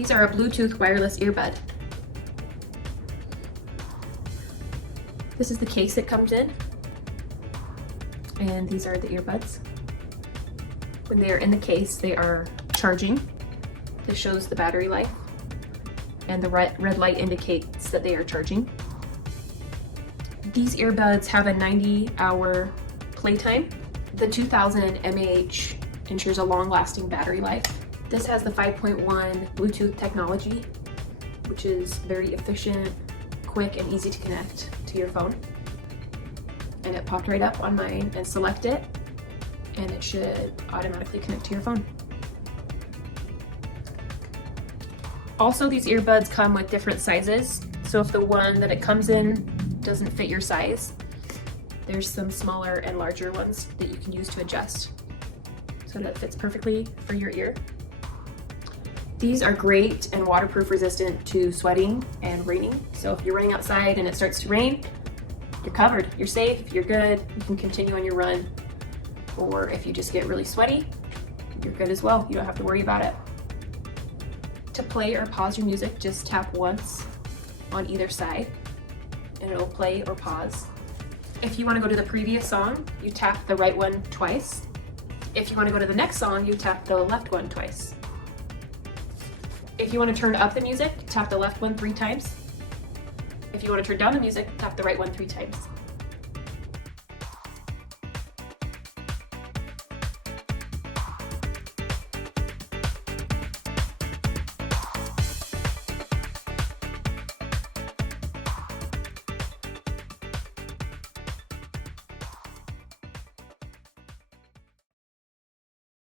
These are a Bluetooth wireless earbud. This is the case it comes in, and these are the earbuds. When they are in the case, they are charging. This shows the battery life, and the red light indicates that they are charging. These earbuds have a 90-hour playtime. The 2000 mAh ensures a long-lasting battery life. This has the 5.1 Bluetooth technology, which is very efficient, quick, and easy to connect to your phone. And it popped right up on mine, and select it, and it should automatically connect to your phone. Also, these earbuds come with different sizes. So if the one that it comes in doesn't fit your size, there's some smaller and larger ones that you can use to adjust so that it fits perfectly for your ear. These are great and waterproof resistant to sweating and raining. So if you're running outside and it starts to rain, you're covered, you're safe, you're good, you can continue on your run. Or if you just get really sweaty, you're good as well. You don't have to worry about it. To play or pause your music, just tap once on either side and it'll play or pause. If you want to go to the previous song, you tap the right one twice. If you want to go to the next song, you tap the left one twice. If you want to turn up the music, tap the left one 3 times. If you want to turn down the music, tap the right one 3 times.